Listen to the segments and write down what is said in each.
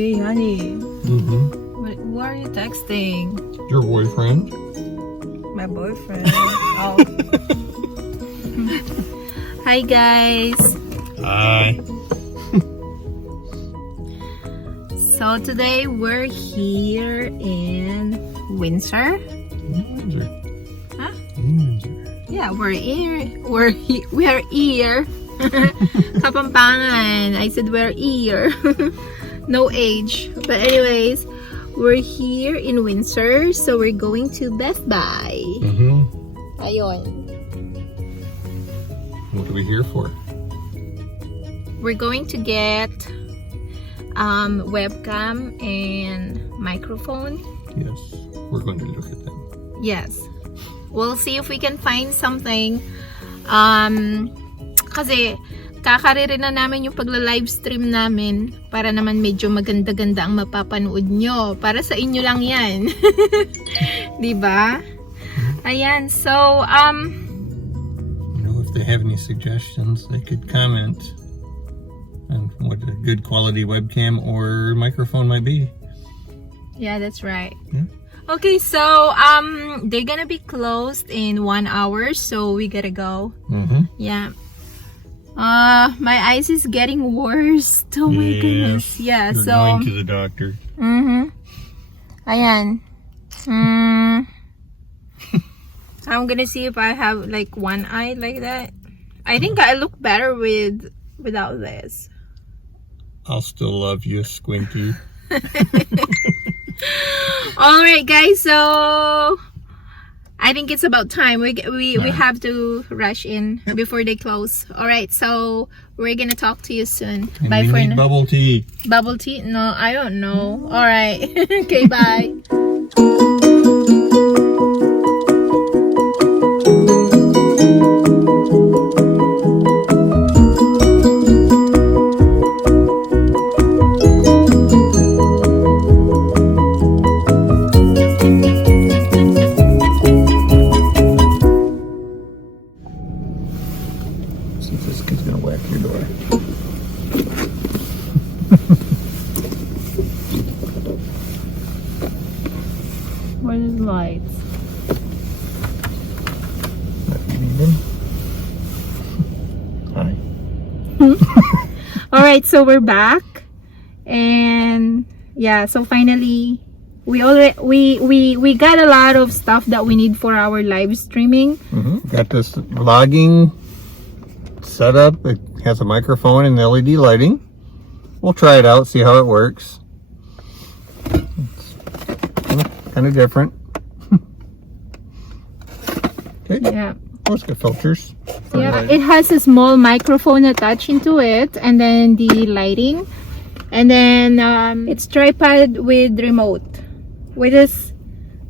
Hey, honey. Mm-hmm. Who are you texting? Your boyfriend? My boyfriend. Oh. Hi, guys. Hi. So today we're here in Windsor. Windsor. Huh? Windsor. Yeah, we're here. We are here. Kapampangan. I said we're here. No age. But anyways, we're here in Windsor. So we're going to Best Buy. Mm-hmm. Ayun. What are we here for? We're going to get webcam and microphone. Yes. We're going to look at them. Yes. We'll see if we can find something. Kasi kakariri na namin yung pagla-livestream namin para naman medyo maganda-ganda ang mapapanood nyo. Para sa inyo lang yan. Diba? Ayan. So, You know, if they have any suggestions, they could comment on what a good quality webcam or microphone might be. yeah, that's right. Yeah. Okay, so they're gonna be closed in 1 hour, so we gotta go. Mm-hmm. Yeah. My eyes is getting worse. Oh my goodness. Yeah, We're so going to the doctor. Ayan. I'm gonna see if I have like one eye like that. I think I look better without this. I'll still love you, Squinty. Alright guys, so I think it's about time. We have to rush in before they close. Alright, so we're gonna talk to you soon. And Bye we for need now. bubble tea. Bubble tea? No, I don't know. Alright. Okay, bye. See if this kid's gonna whack your door. Where are the lights? Hi. Alright, so we're back. And yeah, so finally we got a lot of stuff that we need for our live streaming. Got this vlogging set up. It has a microphone and LED lighting. We'll try it out, see how it works. It's kind of different. Okay. Yeah. Oh, it's got filters. for Yeah, lighting. it has a small microphone attached into it, and then the lighting, and then it's tripod with remote, which is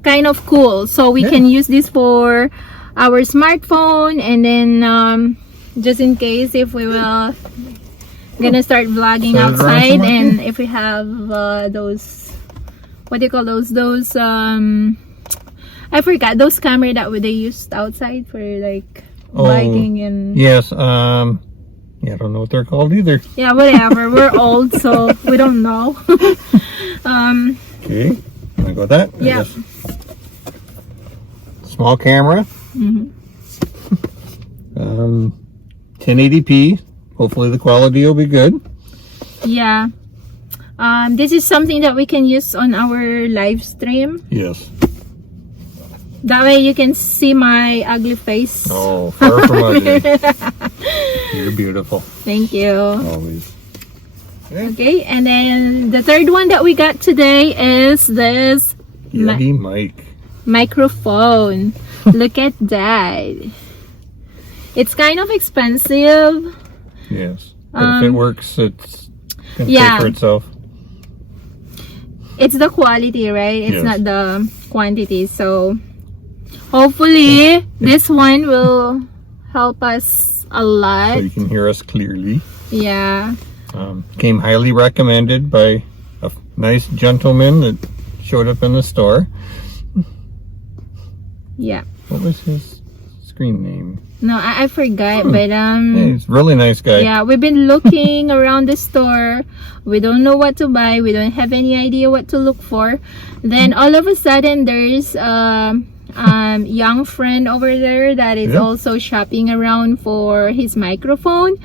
kind of cool. So we can use this for our smartphone, and then just in case if we will gonna start vlogging So outside, ransom and if we have those, what do you call those I forgot those camera that they used outside for like vlogging and Yes. Yeah, I don't know what they're called either. yeah, whatever. We're old, so we don't know. Okay. Wanna go with that? Yeah. Yes. Small camera. 1080p. Hopefully the quality will be good. Yeah. This is something that we can use on our live stream. Yes. That way you can see my ugly face. Oh, far from ugly. You're beautiful. Thank you. Always. Okay, and then the third one that we got today is this Yeti mic. microphone. Look at that. It's kind of expensive. Yes. But if it works, it's gonna yeah. pay for itself. It's the quality, right? It's Yes. not the quantity. So hopefully this one will help us a lot. So you can hear us clearly. Yeah. Came highly recommended by a nice gentleman that showed up in the store. Yeah. What was his screen name? No, I forgot, but Yeah, he's a really nice guy. yeah, we've been looking around the store. We don't know what to buy. We don't have any idea what to look for. Then all of a sudden, there's young friend over there that is also shopping around for his microphone.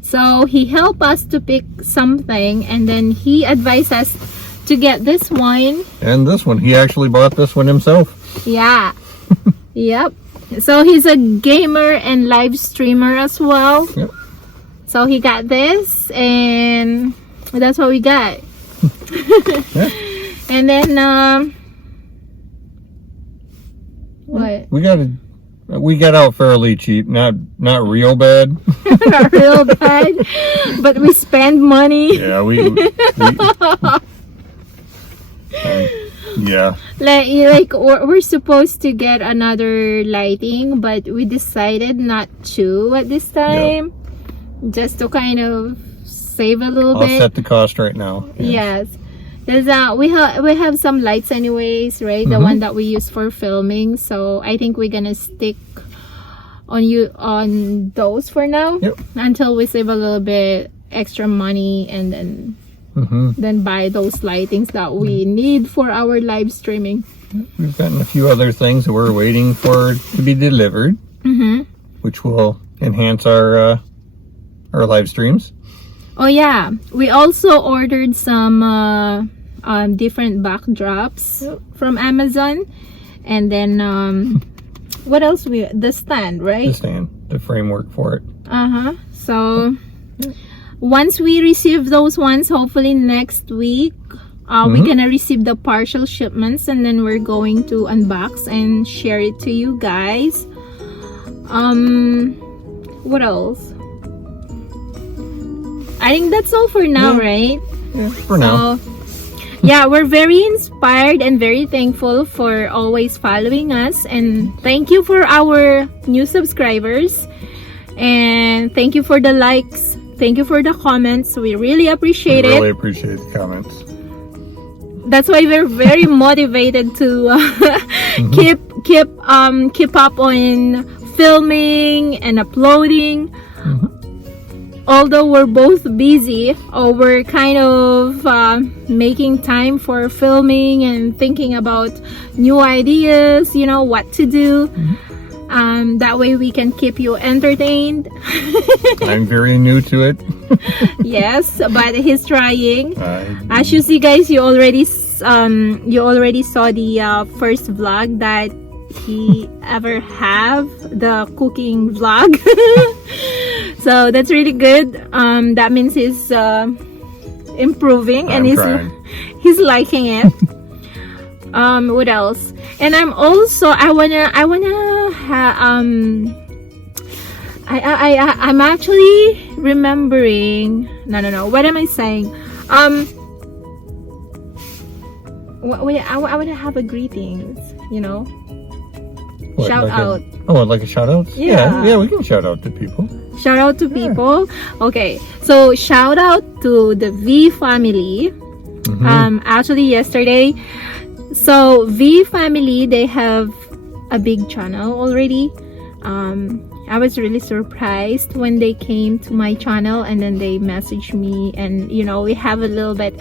So he helped us to pick something, and then he advised us to get this one. And this one, he actually bought this one himself. Yeah. Yep. So he's a gamer and live streamer as well. Yep. So he got this, and that's what we got. Yeah. And then what? We got out fairly cheap, not real bad. Not real bad, but we spend money. Yeah, yeah. Like we're supposed to get another lighting, but we decided not to at this time, just to kind of save a little bit. I'll set the cost right now. Yes. Because we have some lights anyways, right? The one that we use for filming. So I think we're gonna stick on those for now, until we save a little bit extra money, and then buy those lightings that we need for our live streaming. We've gotten a few other things that we're waiting for to be delivered, which will enhance our live streams. Oh yeah, we also ordered some different backdrops from Amazon, and then what else? The stand, right? The stand, the framework for it. So once we receive those ones, hopefully next week, we're gonna receive the partial shipments, and then we're going to unbox and share it to you guys. What else? I think that's all for now, right? Yeah, for now. Yeah, we're very inspired and very thankful for always following us, and thank you for our new subscribers, and thank you for the likes, thank you for the comments. We really appreciate it. Really appreciate the comments. That's why we're very motivated to keep up on filming and uploading. Although we're both busy, we're kind of making time for filming and thinking about new ideas, what to do. That way we can keep you entertained. I'm very new to it. Yes, but he's trying. As you see, guys, you already saw the first vlog that he ever have, the cooking vlog. So that's really good. That means he's improving, and he's liking it. What else? And I'm actually remembering. No. What am I saying? I want to have a greetings. What, shout out. Like a shout out? Yeah, we can shout out to people. Shout out to people. Okay, so shout out to the V family. Actually yesterday, so V family, they have a big channel already. I was really surprised when they came to my channel, and then they messaged me, and we have a little bit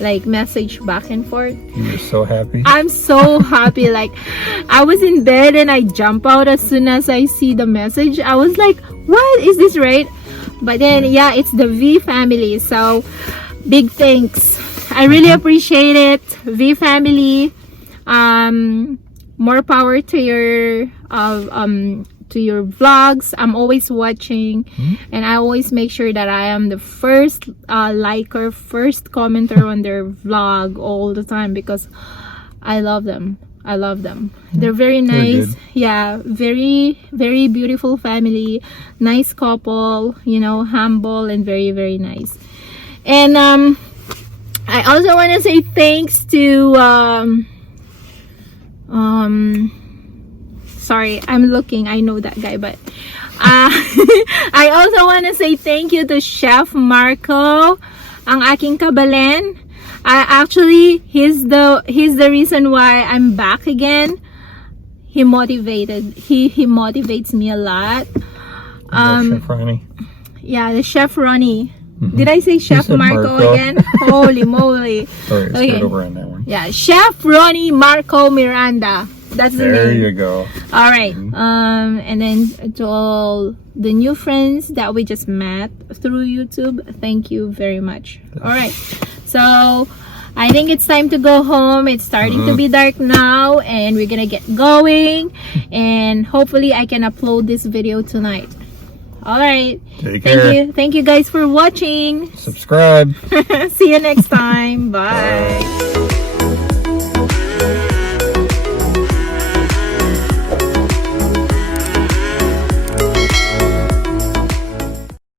like message back and forth. You're so happy. I'm so happy. Like, I was in bed and I jump out as soon as I see the message. I was like, what is this, right? But then it's the V family, so big thanks. I really appreciate it, V family. More power to your vlogs. I'm always watching, and I always make sure that I am the first liker, first commenter on their vlog all the time, because I love them. They're very nice. Very, very beautiful family, nice couple, humble and very, very nice. And I also want to say thanks to sorry, I'm looking, I know that guy, but I also want to say thank you to Chef Marco, ang aking kabalen. Actually, he's the reason why I'm back again. he motivates me a lot. Chef Ronnie. Yeah, the Chef Ronnie. Did I say Chef said Marco Marco. again? Holy moly. Sorry, I Okay. started over on that one. Yeah, Chef Ronnie Marco Miranda. That's the There name. you go. All right. And then to all the new friends that we just met through YouTube, thank you very much. All right. So I think it's time to go home. It's starting to be dark now, and we're gonna get going. And hopefully I can upload this video tonight. All right. Take care. Thank you guys for watching. Subscribe. See you next time. Bye.